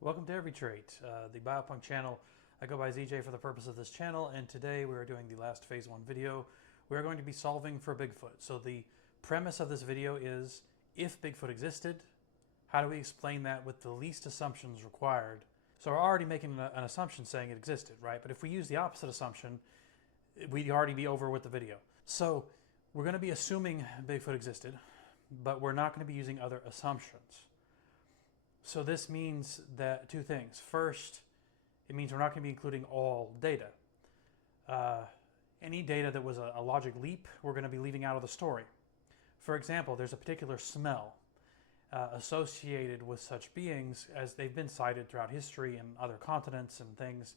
Welcome to Everytrait, the biopunk channel. I go by ZJ for the purpose of this channel, and today we are doing the last phase 1 video. We are going to be solving for Bigfoot. So the premise of this video is, if Bigfoot existed, how do we explain that with the least assumptions required? So we're already making an assumption saying it existed, right? But if we use the opposite assumption, we'd already be over with the video. So we're going to be assuming Bigfoot existed, but we're not going to be using other assumptions. So this means that two things. First, it means we're not going to be including all data. Any data that was a logic leap, we're going to be leaving out of the story. For example, there's a particular smell associated with such beings as they've been cited throughout history and other continents and things.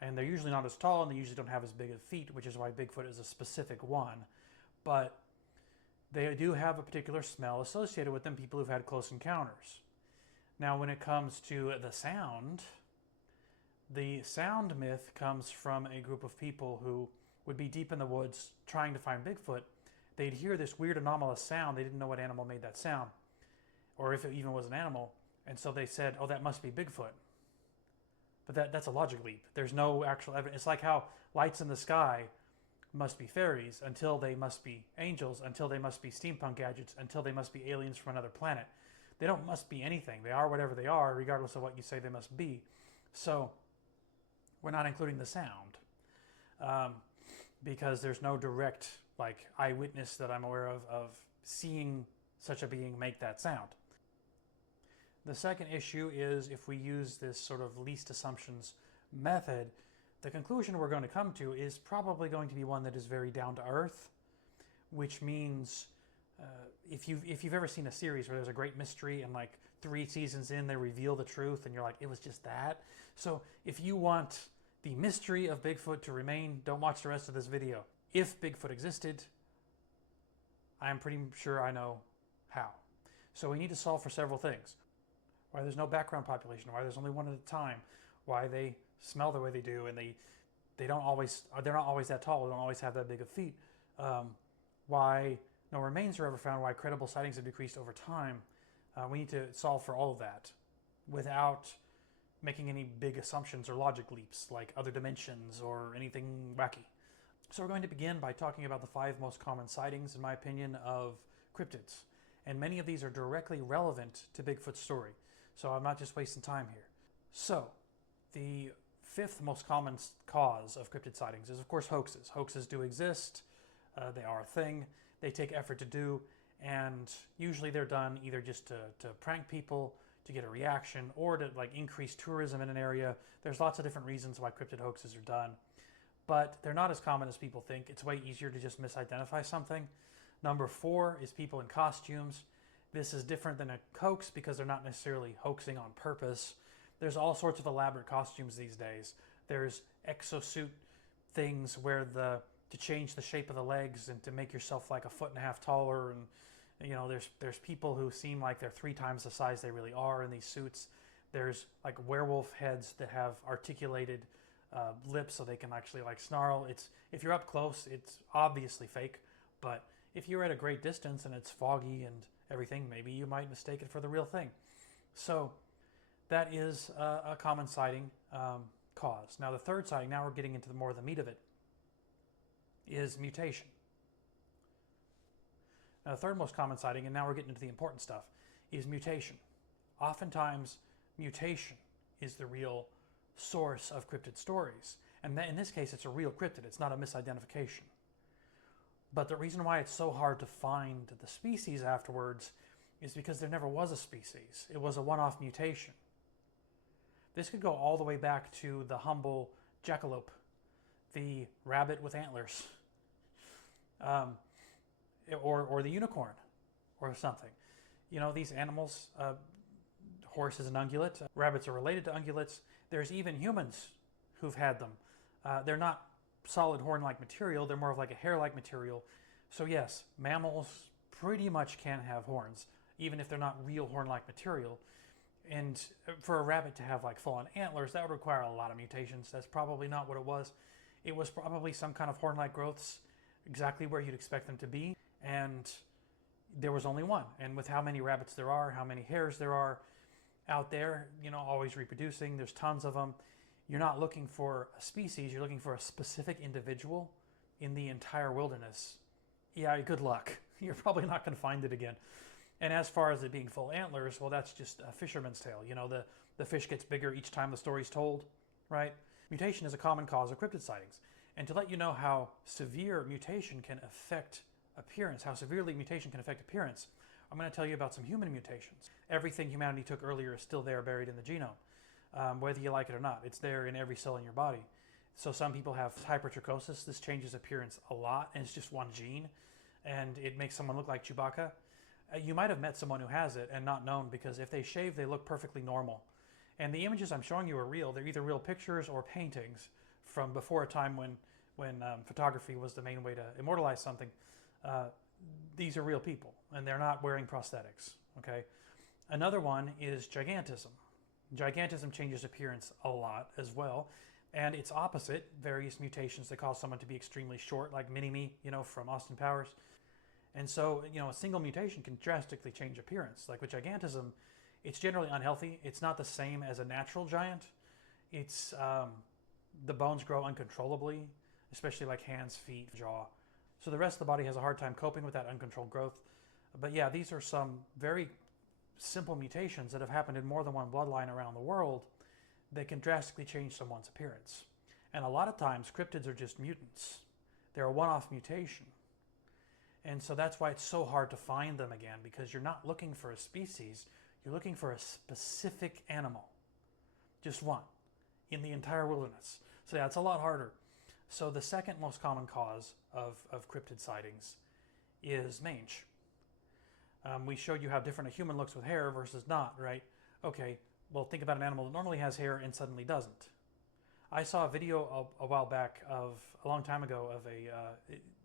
And they're usually not as tall and they usually don't have as big of feet, which is why Bigfoot is a specific one. But they do have a particular smell associated with them, people who've had close encounters. Now, when it comes to the sound myth comes from a group of people who would be deep in the woods trying to find Bigfoot. They'd hear this weird anomalous sound. They didn't know what animal made that sound, or if it even was an animal. And so they said, oh, that must be Bigfoot. But that's a logic leap. There's no actual evidence. It's like how lights in the sky must be fairies, until they must be angels, until they must be steampunk gadgets, until they must be aliens from another planet. They don't must be anything. They are whatever they are, regardless of what you say they must be. So we're not including the sound because there's no direct eyewitness that I'm aware of seeing such a being make that sound. The second issue is, if we use this sort of least assumptions method, the conclusion we're going to come to is probably going to be one that is very down to earth, which means if you've ever seen a series where there's a great mystery and 3 seasons in they reveal the truth and you're like, it was just that. So if you want the mystery of Bigfoot to remain, don't watch the rest of this video. If Bigfoot existed, I'm pretty sure I know how. So we need to solve for several things. Why there's no background population, why there's only one at a time, why they smell the way they do, and they're not always that tall, they don't always have that big of feet. Why no remains are ever found, why credible sightings have decreased over time. We need to solve for all of that without making any big assumptions or logic leaps like other dimensions or anything wacky. So we're going to begin by talking about the 5 most common sightings, in my opinion, of cryptids. And many of these are directly relevant to Bigfoot's story. So I'm not just wasting time here. So the 5th most common cause of cryptid sightings is, of course, hoaxes. Hoaxes do exist. They are a thing. They take effort to do, and usually they're done either just to prank people, to get a reaction, or to increase tourism in an area. There's lots of different reasons why cryptid hoaxes are done, but they're not as common as people think. It's way easier to just misidentify something. Number 4 is people in costumes. This is different than a hoax because they're not necessarily hoaxing on purpose. There's all sorts of elaborate costumes these days. There's exosuit things where to change the shape of the legs and to make yourself 1.5 feet taller, and there's people who seem like they're 3 times the size they really are in these suits. There's werewolf heads that have articulated lips so they can actually snarl. If you're up close, it's obviously fake, but if you're at a great distance and it's foggy and everything, maybe you might mistake it for the real thing. So that is a common sighting cause. Now the third sighting, now we're getting into more of the meat of it, is mutation. Now the third most common sighting, and now we're getting into the important stuff, is mutation. Oftentimes, mutation is the real source of cryptid stories. And in this case, it's a real cryptid. It's not a misidentification. But the reason why it's so hard to find the species afterwards is because there never was a species. It was a one-off mutation. This could go all the way back to the humble jackalope, the rabbit with antlers, or the unicorn, or something. These animals, horse is an ungulate, rabbits are related to ungulates. There's even humans who've had them. They're not solid horn-like material, they're more of a hair-like material. So yes, mammals pretty much can have horns, even if they're not real horn-like material. And for a rabbit to have full-on antlers, that would require a lot of mutations. That's probably not what it was. It was probably some kind of horn-like growths, exactly where you'd expect them to be, and there was only one. And with how many rabbits there are, how many hairs there are, out there, you know, always reproducing. There's tons of them. You're not looking for a species, you're looking for a specific individual in the entire wilderness. Yeah, good luck. You're probably not going to find it again. And as far as it being full antlers, well, that's just a fisherman's tale. You know, the fish gets bigger each time the story's told, right? Mutation is a common cause of cryptid sightings. And to let you know how severe mutation can affect appearance, how severely mutation can affect appearance, I'm going to tell you about some human mutations. Everything humanity took earlier is still there, buried in the genome, whether you like it or not. It's there in every cell in your body. So some people have hypertrichosis. This changes appearance a lot, and it's just one gene, and it makes someone look like Chewbacca. You might have met someone who has it and not known, because if they shave, they look perfectly normal. And the images I'm showing you are real. They're either real pictures or paintings from before a time when photography was the main way to immortalize something. These are real people, and they're not wearing prosthetics, okay? Another one is gigantism. Gigantism changes appearance a lot as well, and its opposite, various mutations that cause someone to be extremely short, like Mini-Me, you know, from Austin Powers. And so, you know, a single mutation can drastically change appearance. Like with gigantism, it's generally unhealthy. It's not the same as a natural giant. It's, the bones grow uncontrollably, especially like hands, feet, jaw. So the rest of the body has a hard time coping with that uncontrolled growth. But yeah, these are some very simple mutations that have happened in more than one bloodline around the world that can drastically change someone's appearance. And a lot of times, cryptids are just mutants. They're a one-off mutation. And so that's why it's so hard to find them again, because you're not looking for a species, you're looking for a specific animal. Just one, in the entire wilderness. So yeah, it's a lot harder. So the second most common cause of cryptid sightings is mange. We showed you how different a human looks with hair versus not, right? Okay, well, think about an animal that normally has hair and suddenly doesn't. I saw a video a while back a long time ago of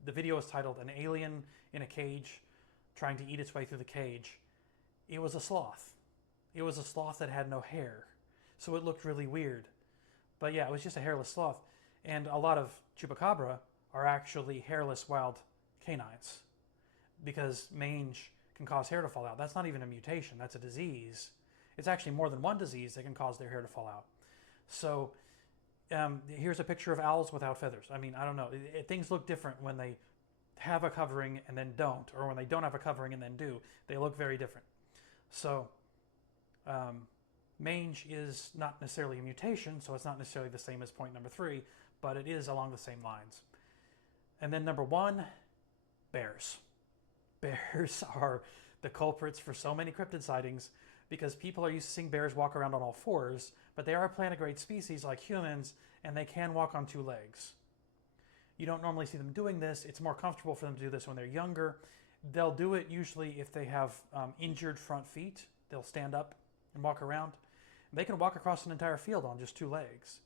the video is titled "An Alien in a Cage Trying to Eat Its Way Through the Cage." It was a sloth. It was a sloth that had no hair. So it looked really weird. But yeah, it was just a hairless sloth. And a lot of chupacabra are actually hairless wild canines, because mange can cause hair to fall out. That's not even a mutation, that's a disease. It's actually more than one disease that can cause their hair to fall out. So here's a picture of owls without feathers. I mean, I don't know. Things look different when they have a covering and then don't, or when they don't have a covering and then do. They look very different. So mange is not necessarily a mutation, so it's not necessarily the same as point number 3, but it is along the same lines. And then number 1, bears. Bears are the culprits for so many cryptid sightings, because people are used to seeing bears walk around on all fours, but they are a plantigrade species like humans, and they can walk on 2 legs. You don't normally see them doing this. It's more comfortable for them to do this when they're younger. They'll do it usually if they have injured front feet. They'll stand up and walk around. They can walk across an entire field on just 2 legs.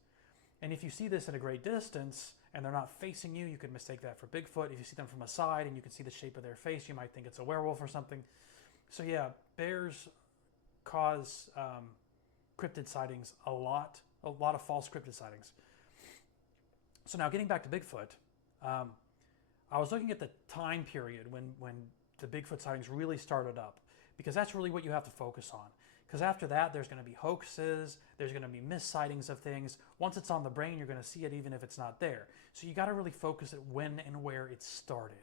And if you see this at a great distance and they're not facing you, you could mistake that for Bigfoot. If you see them from a side and you can see the shape of their face, you might think it's a werewolf or something. So yeah, bears cause cryptid sightings a lot of false cryptid sightings. So now getting back to Bigfoot, I was looking at the time period when the Bigfoot sightings really started up, because that's really what you have to focus on. Because after that, there's going to be hoaxes, there's going to be missightings of things. Once it's on the brain, you're going to see it even if it's not there. So you got to really focus at when and where it started.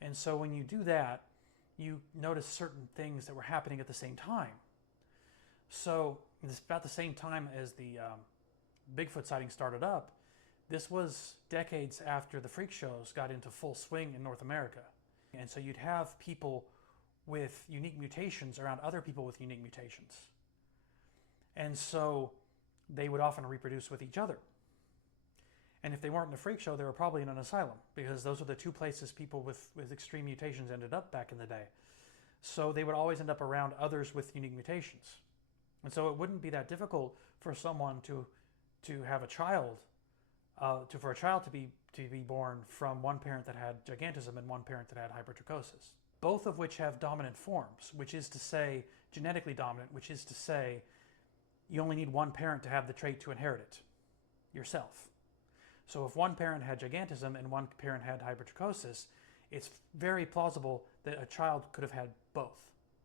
And so when you do that, you notice certain things that were happening at the same time. So it's about the same time as the Bigfoot sighting started up. This was decades after the freak shows got into full swing in North America. And so you'd have people with unique mutations around other people with unique mutations. And so they would often reproduce with each other. And if they weren't in a freak show, they were probably in an asylum, because those are the 2 places people with extreme mutations ended up back in the day. So they would always end up around others with unique mutations. And so it wouldn't be that difficult for someone to have a child, for a child to be born from one parent that had gigantism and one parent that had hypertrichosis, both of which have dominant forms, which is to say, genetically dominant, which is to say, you only need one parent to have the trait to inherit it, yourself. So if one parent had gigantism and one parent had hypertrichosis, it's very plausible that a child could have had both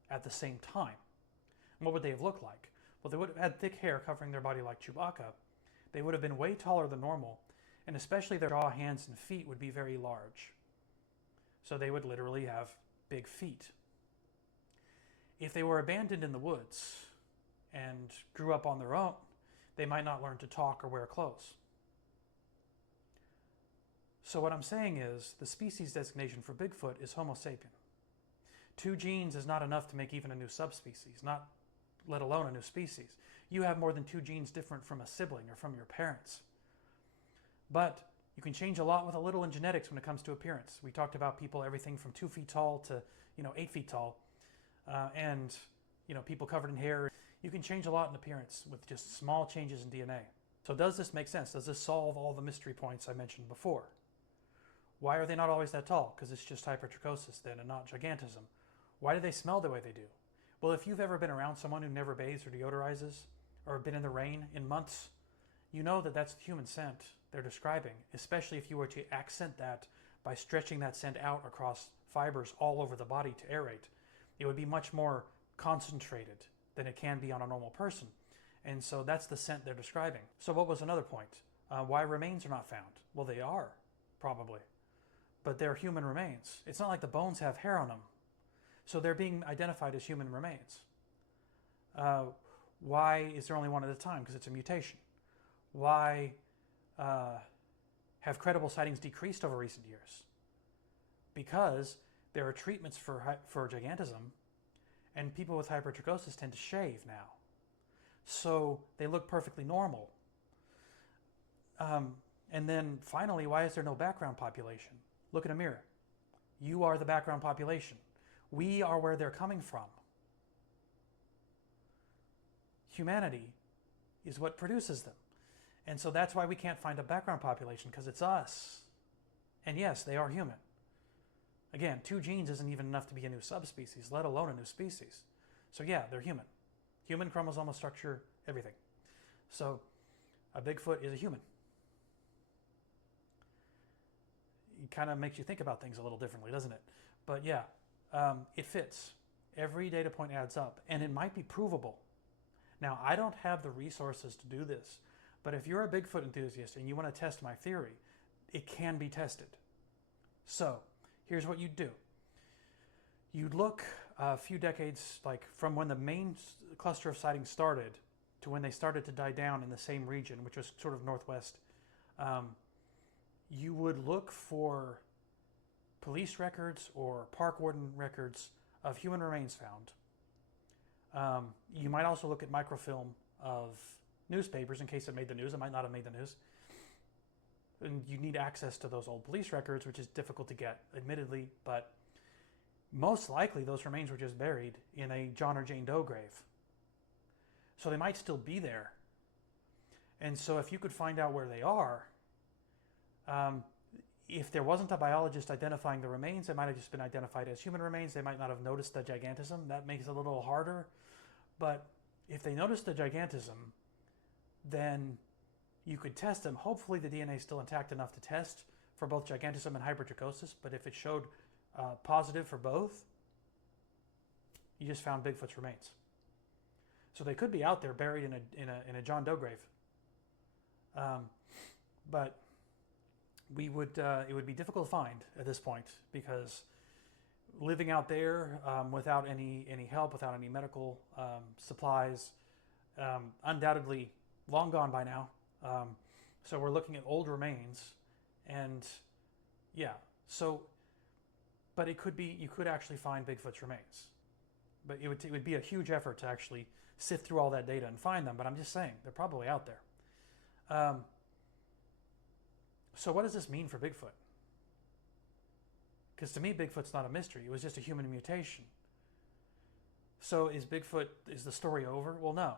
at the same time. And what would they have looked like? Well, they would have had thick hair covering their body like Chewbacca. They would have been way taller than normal, and especially their jaw, hands, and feet would be very large. So they would literally have big feet. If they were abandoned in the woods and grew up on their own, they might not learn to talk or wear clothes. So what I'm saying is the species designation for Bigfoot is Homo sapien. 2 genes is not enough to make even a new subspecies, not let alone a new species. You have more than 2 genes different from a sibling or from your parents. But you can change a lot with a little in genetics when it comes to appearance. We talked about people, everything from 2 feet tall to 8 feet tall, and people covered in hair. You can change a lot in appearance with just small changes in DNA. So does this make sense? Does this solve all the mystery points I mentioned before? Why are they not always that tall? Because it's just hypertrichosis then and not gigantism. Why do they smell the way they do? Well, if you've ever been around someone who never bathes or deodorizes or been in the rain in months, you know that that's the human scent they're describing, especially if you were to accent that by stretching that scent out across fibers all over the body to aerate. It would be much more concentrated than it can be on a normal person. And so that's the scent they're describing. So what was another point? Why remains are not found? Well, they are, probably. But they're human remains. It's not like the bones have hair on them. So they're being identified as human remains. Why is there only one at a time? Because it's a mutation. Why have credible sightings decreased over recent years? Because there are treatments for gigantism, and people with hypertrichosis tend to shave now. So they look perfectly normal. And then finally, why is there no background population? Look in a mirror. You are the background population. We are where they're coming from. Humanity is what produces them. And so that's why we can't find a background population, because it's us. And yes, they are human. Again, 2 genes isn't even enough to be a new subspecies, let alone a new species. So yeah, they're human. Human chromosomal structure, everything. So a Bigfoot is a human. It kind of makes you think about things a little differently, doesn't it? But yeah, it fits. Every data point adds up, and it might be provable. Now, I don't have the resources to do this, but if you're a Bigfoot enthusiast and you want to test my theory, it can be tested. So here's what you'd do. You'd look a few decades, like from when the main cluster of sightings started to when they started to die down in the same region, which was sort of northwest. You would look for police records or park warden records of human remains found. You might also look at microfilm of newspapers in case it made the news. It might not have made the news. And you need access to those old police records, which is difficult to get, admittedly, but most likely those remains were just buried in a John or Jane Doe grave. So they might still be there. And so if you could find out where they are, if there wasn't a biologist identifying the remains, it might have just been identified as human remains. They might not have noticed the gigantism. That makes it a little harder. But if they noticed the gigantism, then you could test them. Hopefully the DNA is still intact enough to test for both gigantism and hypertrichosis. But if it showed positive for both, you just found Bigfoot's remains. So they could be out there buried in a John Doe grave. But it would be difficult to find at this point, because living out there without any help, without any medical supplies, undoubtedly long gone by now. So we're looking at old remains, and yeah. So, but it could be, you could actually find Bigfoot's remains, but it would be a huge effort to actually sift through all that data and find them. But I'm just saying they're probably out there. So what does this mean for Bigfoot? Because to me, Bigfoot's not a mystery. It was just a human mutation. So is the story over? Well, no.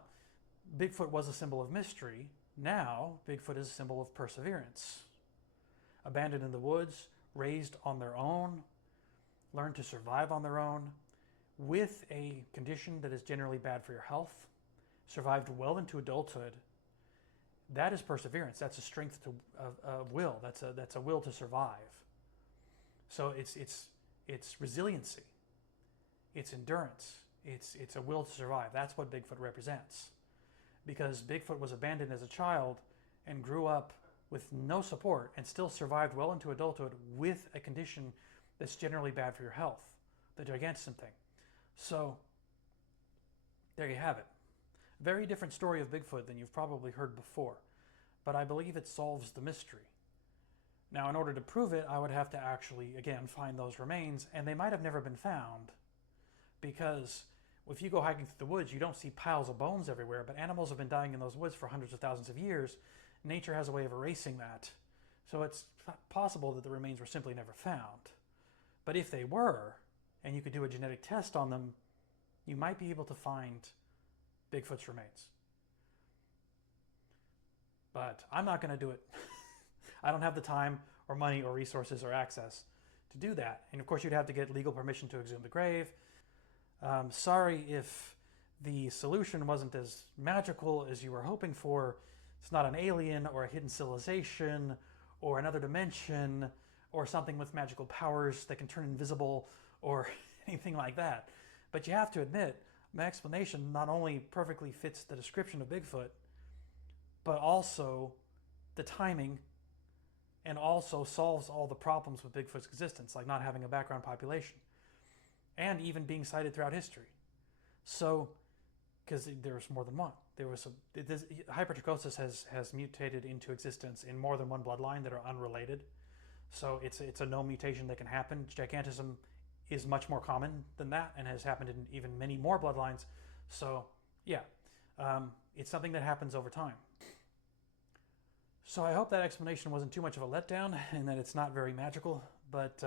Bigfoot was a symbol of mystery. Now, Bigfoot is a symbol of perseverance. Abandoned in the woods, raised on their own, learned to survive on their own, with a condition that is generally bad for your health, survived well into adulthood. That is perseverance. That's a strength of will. That's a will to survive. So it's resiliency. It's endurance. It's a will to survive. That's what Bigfoot represents. because Bigfoot was abandoned as a child and grew up with no support and still survived well into adulthood with a condition that's generally bad for your health, the gigantism thing. So there you have it. Very different story of Bigfoot than you've probably heard before, but I believe it solves the mystery. Now, in order to prove it, I would have to actually, again, find those remains, and they might have never been found, because if you go hiking through the woods, you don't see piles of bones everywhere, but animals have been dying in those woods for hundreds of thousands of years. Nature has a way of erasing that. So it's possible that the remains were simply never found. But if they were, and you could do a genetic test on them, you might be able to find Bigfoot's remains. But I'm not going to do it. I don't have the time or money or resources or access to do that. And of course, you'd have to get legal permission to exhume the grave. Sorry if the solution wasn't as magical as you were hoping for. It's not an alien or a hidden civilization or another dimension or something with magical powers that can turn invisible or anything like that. But you have to admit, my explanation not only perfectly fits the description of Bigfoot, but also the timing, and also solves all the problems with Bigfoot's existence, like not having a background population, and even being cited throughout history. So, because there's more than one. Hypertrichosis has mutated into existence in more than one bloodline that are unrelated. So it's a known mutation that can happen. Gigantism is much more common than that and has happened in even many more bloodlines. So yeah, it's something that happens over time. So I hope that explanation wasn't too much of a letdown and that it's not very magical, but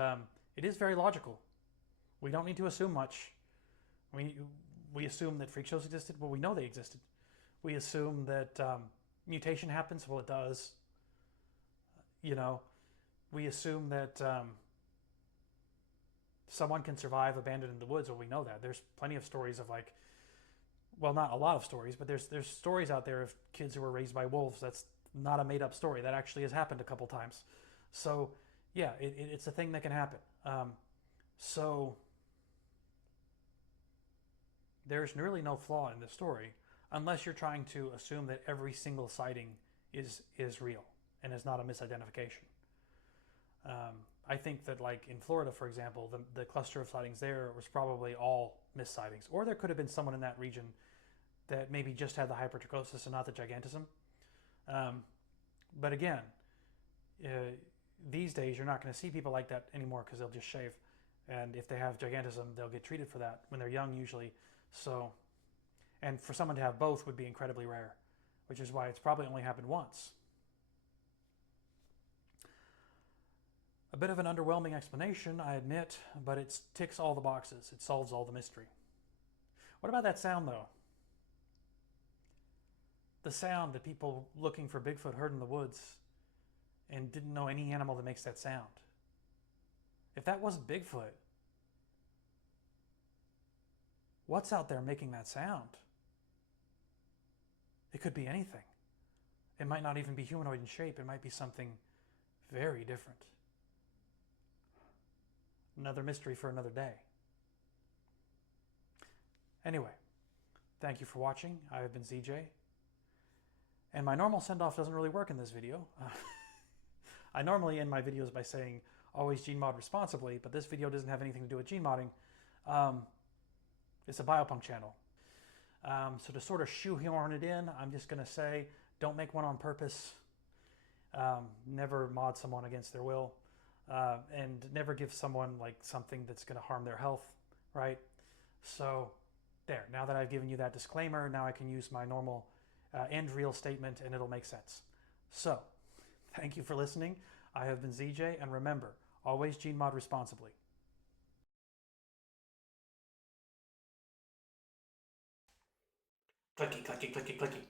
it is very logical. We don't need to assume much. We assume that freak shows existed. Well, we know they existed. We assume that mutation happens. Well, it does. You know, we assume that someone can survive abandoned in the woods. Well, we know that. There's plenty of stories of like, well, not a lot of stories, but there's stories out there of kids who were raised by wolves. That's not a made-up story. That actually has happened a couple times. So yeah, it's a thing that can happen. So there's really no flaw in this story, unless you're trying to assume that every single sighting is real and is not a misidentification. I think that, like in Florida, for example, the cluster of sightings there was probably all missed sightings, or there could have been someone in that region that maybe just had the hypertrichosis and not the gigantism. But again, these days you're not going to see people like that anymore because they'll just shave, and if they have gigantism, they'll get treated for that when they're young usually. So, and for someone to have both would be incredibly rare, which is why it's probably only happened once. A bit of an underwhelming explanation, I admit, but it ticks all the boxes. It solves all the mystery. What about that sound, though? The sound that people looking for Bigfoot heard in the woods and didn't know any animal that makes that sound. If that wasn't Bigfoot, what's out there making that sound? It could be anything. It might not even be humanoid in shape. It might be something very different. Another mystery for another day. Anyway, thank you for watching. I have been ZJ. And my normal send-off doesn't really work in this video. I normally end my videos by saying, always gene mod responsibly, but this video doesn't have anything to do with gene modding. It's a biopunk channel. So to sort of shoehorn it in, I'm just going to say, don't make one on purpose. Never mod someone against their will. And never give someone like something that's going to harm their health, right? So there, now that I've given you that disclaimer, now I can use my normal end real statement and it'll make sense. So thank you for listening. I have been ZJ, and remember, always gene mod responsibly. Clicky, clicky, clicky, clicky.